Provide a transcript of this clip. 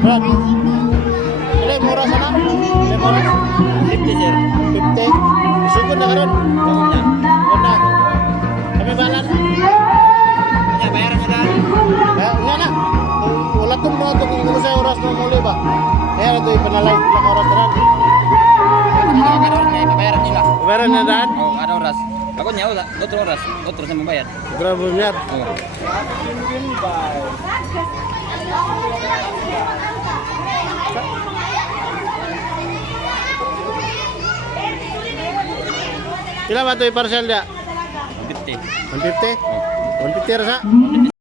Brad, ilay mura sana? Ilay mura? 50 sir. 50? Sugod na karon. Sugod na. Kami balan. Kanya bayaran mo dahil. Nga na. Wala itong mga ito kung sa oras na muli ba? Kaya na ito ipanalay lang oras na rin. Karon kay bayaran nila. Bayaran na daan? Oh, ada oras. Ako niya wala, otro oras. Otro sa mabayad. Grabe mo yan. Oh. Kila ba ito yung parcel dia? 150. 150? 150 rasa?